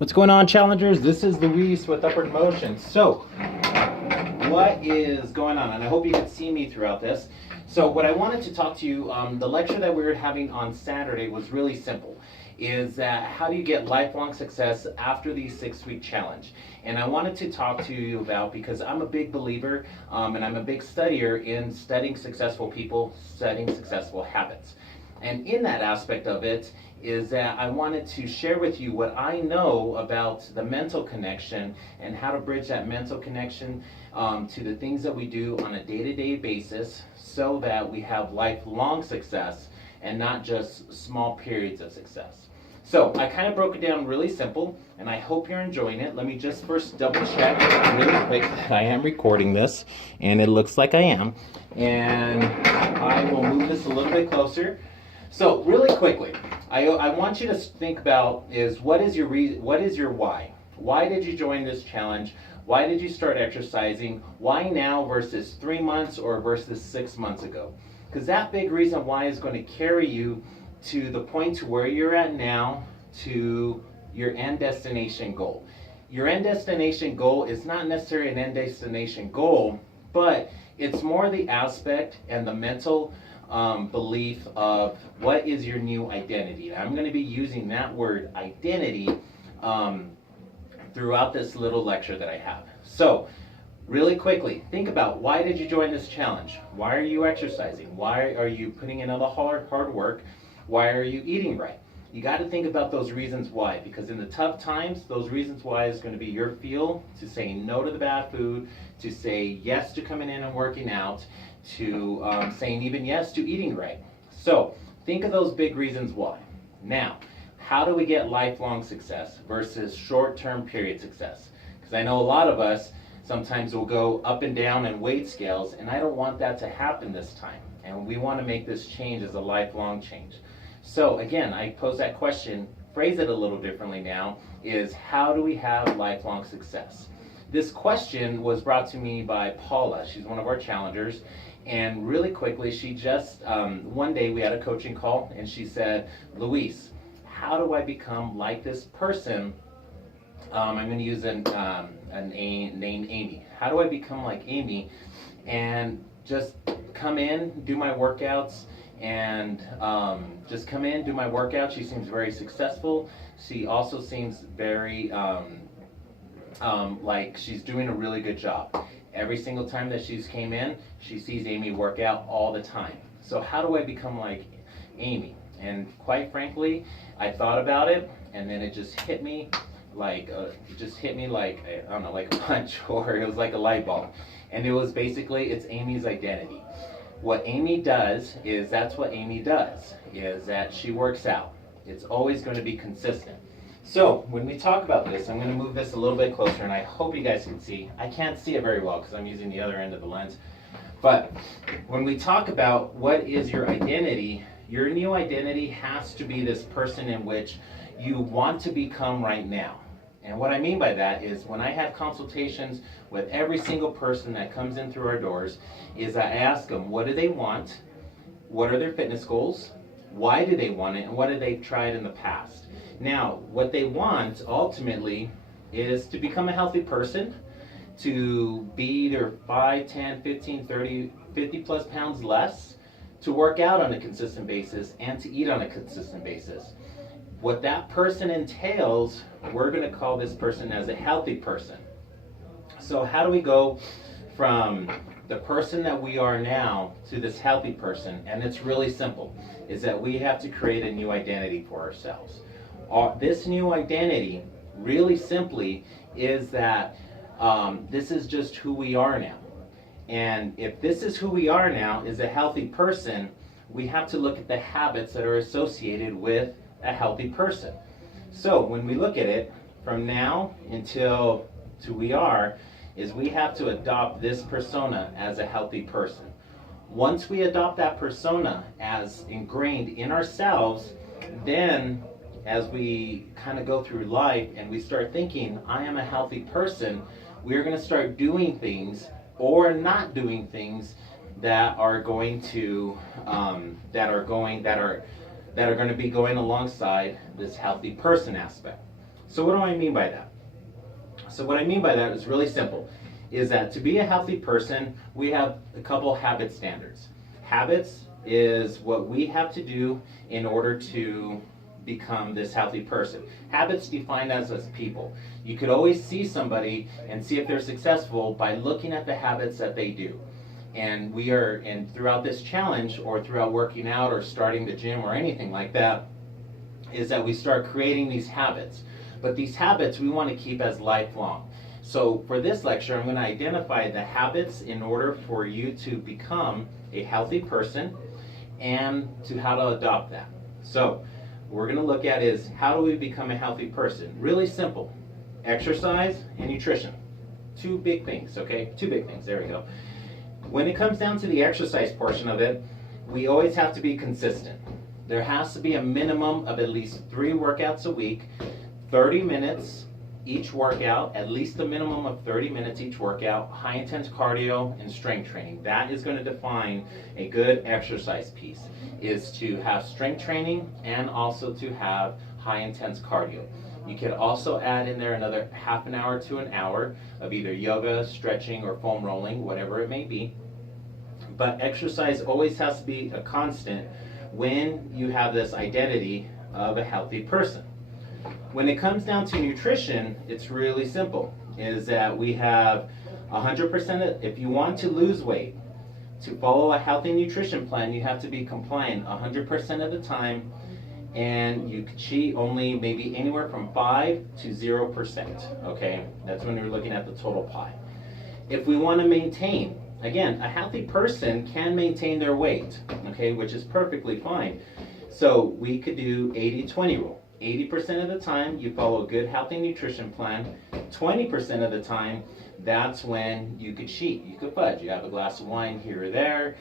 What's going on, challengers? This is Luis with Upward Motion. So, what is going on? And I hope you can see me throughout this. So, what I wanted to talk to you, the lecture that we were having on Saturday was really simple. Is that how do you get lifelong success after the 6-week challenge? And I wanted to talk to you about, because I'm a big believer and I'm a big studier in studying successful people, studying successful habits. And in that aspect of it is that I wanted to share with you what I know about the mental connection and how to bridge that mental connection to the things that we do on a day-to-day basis so that we have lifelong success and not just small periods of success. So I kind of broke it down really simple, and I hope you're enjoying it. Let me just first double check really quick that I am recording this, and it looks like I am. And I will move this a little bit closer. So really quickly, I want you to think about is what is your why? Why did you join this challenge? Why did you start exercising? Why now versus 3 months or versus 6 months ago? Because that big reason why is going to carry you to the point to where you're at now to your end destination goal. Your end destination goal is not necessarily an end destination goal, but it's more the aspect and the mental belief of what is your new identity. I'm going to be using that word identity throughout this little lecture that I have. So really quickly, think about why did you join this challenge? Why are you exercising? Why are you putting in all the hard work? Why are you eating right? You got to think about those reasons why, because in the tough times, those reasons why is going to be your fuel to saying no to the bad food, to say yes to coming in and working out, to saying even yes to eating right. So think of those big reasons why. Now, how do we get lifelong success versus short-term period success? Because I know a lot of us sometimes will go up and down in weight scales, and I don't want that to happen this time. And we want to make this change as a lifelong change. So again, I pose that question, phrase it a little differently now, is how do we have lifelong success? This question was brought to me by Paula. She's one of our challengers. And really quickly, she just, one day we had a coaching call, and she said, Luis, how do I become like this person? I'm going to use a name Amy. How do I become like Amy and just come in, do my workouts, and just come in, do my workout. She seems very successful. She also seems very like she's doing a really good job. Every single time that she's came in, she sees Amy work out all the time. So how do I become like Amy? And quite frankly, I thought about it, and then it just hit me like I don't know, like a punch, or it was like a light bulb. And it was basically, it's Amy's identity. What Amy does is, that's what Amy does, is that she works out. It's always going to be consistent. So when we talk about this, I'm going to move this a little bit closer, and I hope you guys can see. I can't see it very well because I'm using the other end of the lens. But when we talk about what is your identity, your new identity has to be this person in which you want to become right now. And what I mean by that is, when I have consultations with every single person that comes in through our doors, is I ask them, what do they want? What are their fitness goals? Why do they want it? And what have they tried in the past? Now, what they want ultimately is to become a healthy person, to be either 5, 10, 15, 30, 50 plus pounds less, to work out on a consistent basis, and to eat on a consistent basis. What that person entails, we're going to call this person as a healthy person. So how do we go from the person that we are now to this healthy person? And it's really simple, is that we have to create a new identity for ourselves. This new identity, really simply, is that this is just who we are now. And if this is who we are now, is a healthy person, we have to look at the habits that are associated with a healthy person. So when we look at it, from now until to we are, is we have to adopt this persona as a healthy person. Once we adopt that persona as ingrained in ourselves, then as we kind of go through life and we start thinking, I am a healthy person, we're going to start doing things or not doing things that are going to that are going to be going alongside this healthy person aspect. So what do I mean by that? So what I mean by that is really simple, is that to be a healthy person, we have a couple habit standards. Habits is what we have to do in order to become this healthy person. Habits defined as people. You could always see somebody and see if they're successful by looking at the habits that they do. And throughout this challenge, or throughout working out or starting the gym or anything like that, is that we start creating these habits. But these habits we want to keep as lifelong. So for this lecture, I'm going to identify the habits in order for you to become a healthy person and to how to adopt that. So what we're going to look at is, how do we become a healthy person? Really simple. Exercise and nutrition. Two big things, okay? Two big things, there we go. When it comes down to the exercise portion of it, we always have to be consistent. There has to be a minimum of at least 3 workouts a week, 30 minutes each workout, at least a minimum of 30 minutes each workout, high intense cardio and strength training. That is going to define a good exercise piece, is to have strength training and also to have high intense cardio. You could also add in there another half an hour to an hour of either yoga, stretching, or foam rolling, whatever it may be. But exercise always has to be a constant when you have this identity of a healthy person. When it comes down to nutrition, it's really simple, is that we have 100%, if you want to lose weight, to follow a healthy nutrition plan, you have to be compliant 100% of the time, and you cheat only maybe anywhere from 5 to 0%, okay? That's when you're looking at the total pie. If we want to maintain, again, a healthy person can maintain their weight, okay, which is perfectly fine. So we could do 80-20 rule. 80% of the time you follow a good healthy nutrition plan. 20% of the time, that's when you could cheat. You could fudge. You have a glass of wine here or there.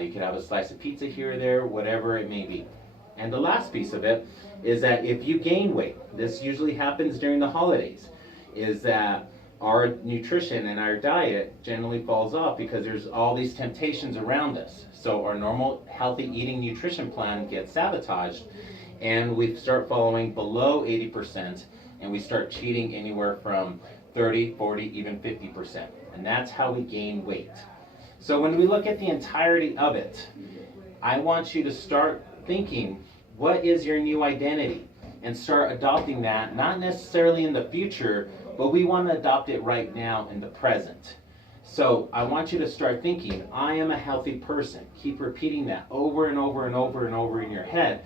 You could have a slice of pizza here or there, whatever it may be. And the last piece of it is that if you gain weight, this usually happens during the holidays, is that our nutrition and our diet generally falls off because there's all these temptations around us. So our normal healthy eating nutrition plan gets sabotaged, and we start following below 80%, and we start cheating anywhere from 30, 40, even 50%. And that's how we gain weight. So when we look at the entirety of it, I want you to start thinking, what is your new identity? And start adopting that, not necessarily in the future, but we want to adopt it right now in the present. So I want you to start thinking, I am a healthy person. Keep repeating that over and over and over and over in your head.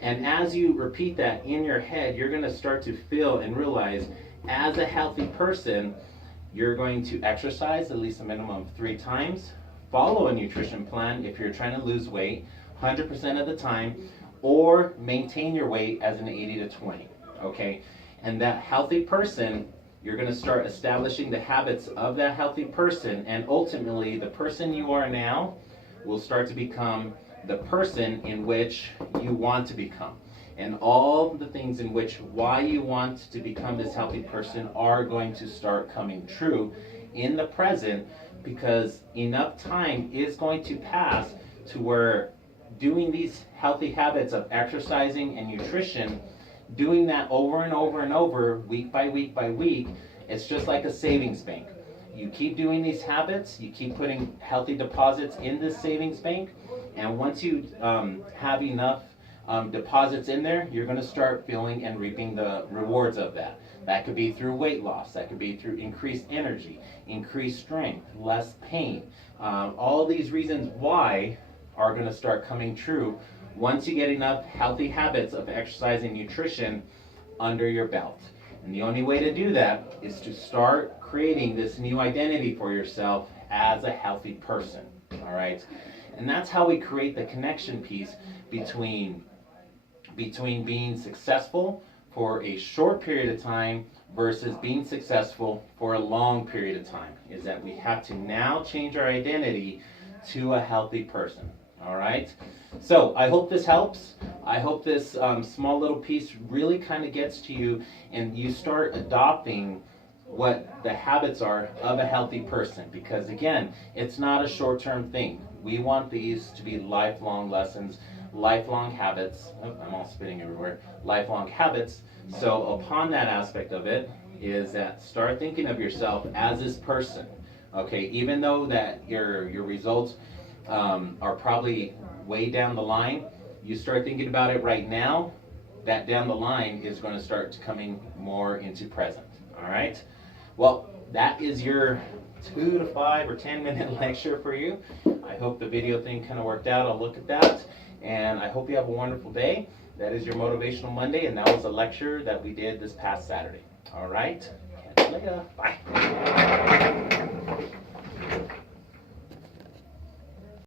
And as you repeat that in your head, you're going to start to feel and realize, as a healthy person, you're going to exercise at least a minimum of 3 times, follow a nutrition plan if you're trying to lose weight 100% of the time, or maintain your weight as an 80-20, okay? And that healthy person, you're going to start establishing the habits of that healthy person, and ultimately the person you are now will start to become the person in which you want to become. And all the things in which why you want to become this healthy person are going to start coming true in the present, because enough time is going to pass to where doing these healthy habits of exercising and nutrition, doing that over and over and over, week by week by week, it's just like a savings bank. You keep doing these habits, you keep putting healthy deposits in this savings bank, and once you have enough deposits in there, you're going to start feeling and reaping the rewards of that. That could be through weight loss, that could be through increased energy, increased strength, less pain. All these reasons why are going to start coming true once you get enough healthy habits of exercise and nutrition under your belt. And the only way to do that is to start creating this new identity for yourself as a healthy person, all right? And that's how we create the connection piece between being successful for a short period of time versus being successful for a long period of time, is that we have to now change our identity to a healthy person. All right, so I hope this helps. I hope this small little piece really kind of gets to you, and you start adopting what the habits are of a healthy person, because again, it's not a short-term thing. We want these to be lifelong lessons lifelong habits. Oh, I'm all spitting everywhere. Lifelong habits. So upon that aspect of it is that start thinking of yourself as this person. Okay, even though that your results are probably way down the line, you start thinking about it right now. That down the line is going to start coming more into present. All right. Well, that is your 2 to 5 or 10-minute lecture for you. I hope the video thing kind of worked out. I'll look at that, and I hope you have a wonderful day. That is your Motivational Monday, and that was a lecture that we did this past Saturday. All right. Catch you later. Bye.